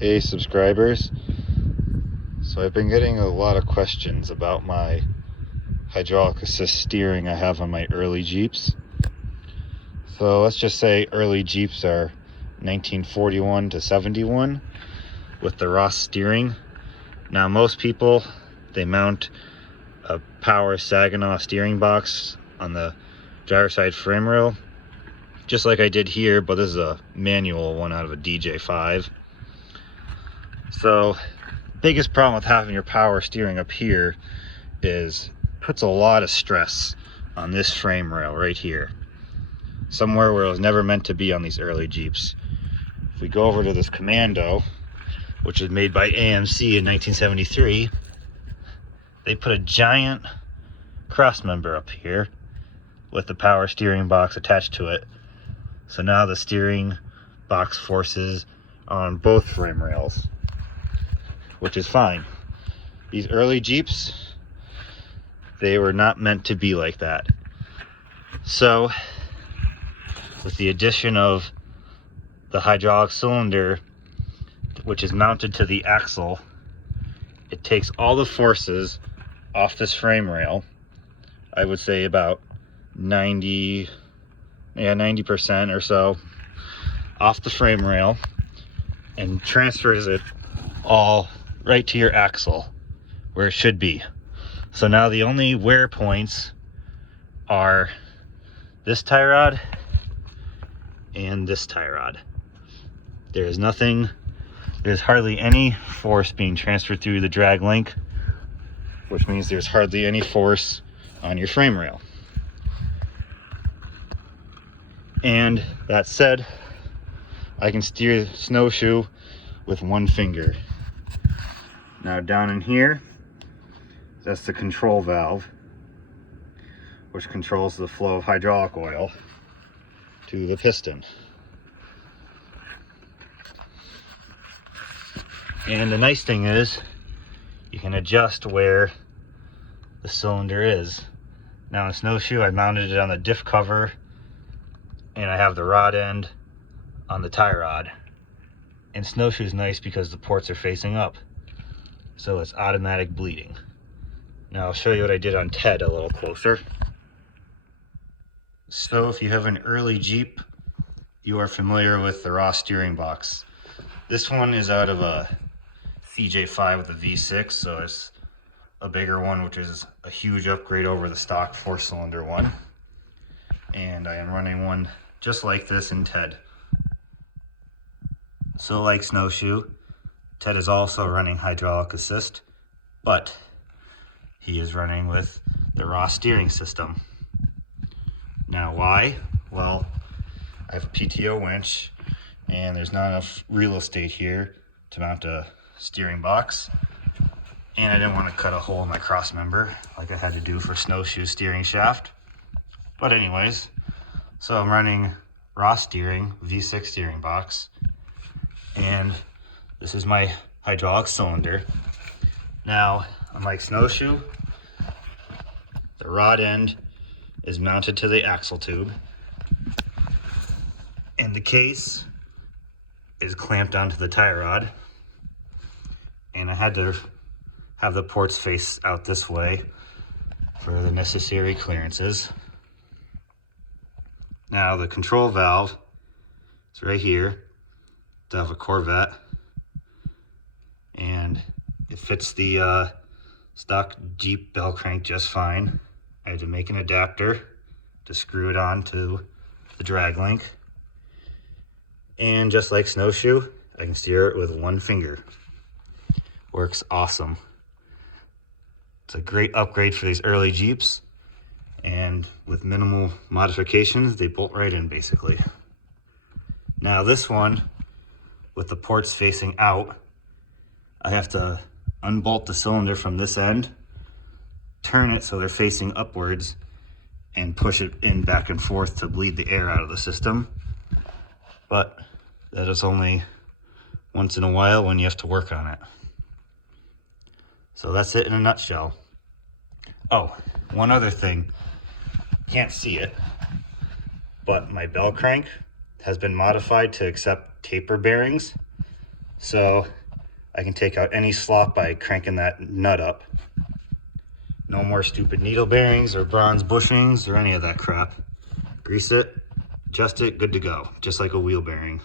Hey subscribers, so I've been getting a lot of questions about my hydraulic assist steering I have on my early Jeeps. So let's just say early Jeeps are 1941 to 71 with the Ross steering. Now most people, they mount a power Saginaw steering box on the driver's side frame rail, just like I did here, but this is a manual one out of a DJ5. So biggest problem with having your power steering up here is it puts a lot of stress on this frame rail right here, somewhere where it was never meant to be on these early Jeeps. If we go over to this Commando, which was made by AMC in 1973, they put a giant cross member up here with the power steering box attached to it. So now the steering box forces on both frame rails, which is fine. These early Jeeps, they were not meant to be like that. So with the addition of the hydraulic cylinder, which is mounted to the axle, it takes all the forces off this frame rail. I would say about 90% or so off the frame rail, and transfers it all right to your axle where it should be. So now the only wear points are this tie rod and this tie rod. There's hardly any force being transferred through the drag link, which means there's hardly any force on your frame rail. And that said, I can steer the snowshoe with one finger. Now down in here, that's the control valve, which controls the flow of hydraulic oil to the piston. And the nice thing is, you can adjust where the cylinder is. Now in snowshoe, I mounted it on the diff cover, and I have the rod end on the tie rod. And snowshoe is nice because the ports are facing up, so it's automatic bleeding. Now I'll show you what I did on Ted a little closer. So if you have an early Jeep, you are familiar with the Ross steering box. This one is out of a CJ5 with a V6, so it's a bigger one, which is a huge upgrade over the stock 4-cylinder one. And I am running one just like this in Ted. So like snowshoe, Ted is also running hydraulic assist, but he is running with the Ross steering system. Now why? Well, I have a PTO winch and there's not enough real estate here to mount a steering box. And I didn't want to cut a hole in my cross member like I had to do for snowshoe steering shaft. But anyways, so I'm running Ross steering, V6 steering box. And this is my hydraulic cylinder. Now, unlike snowshoe, the rod end is mounted to the axle tube, and the case is clamped onto the tie rod. And I had to have the ports face out this way for the necessary clearances. Now the control valve is right here. To have a Corvette, and it fits the stock Jeep bell crank just fine. I had to make an adapter to screw it on to the drag link, and just like snowshoe, I can steer it with one finger. Works awesome. It's a great upgrade for these early Jeeps, and with minimal modifications, they bolt right in basically. Now this one, with the ports facing out, I have to unbolt the cylinder from this end, turn it so they're facing upwards, and push it in back and forth to bleed the air out of the system. But that is only once in a while when you have to work on it. So that's it in a nutshell. Oh, one other thing. Can't see it, but my bell crank has been modified to accept taper bearings. So I can take out any slop by cranking that nut up. No more stupid needle bearings or bronze bushings or any of that crap. Grease it, adjust it, good to go, just like a wheel bearing.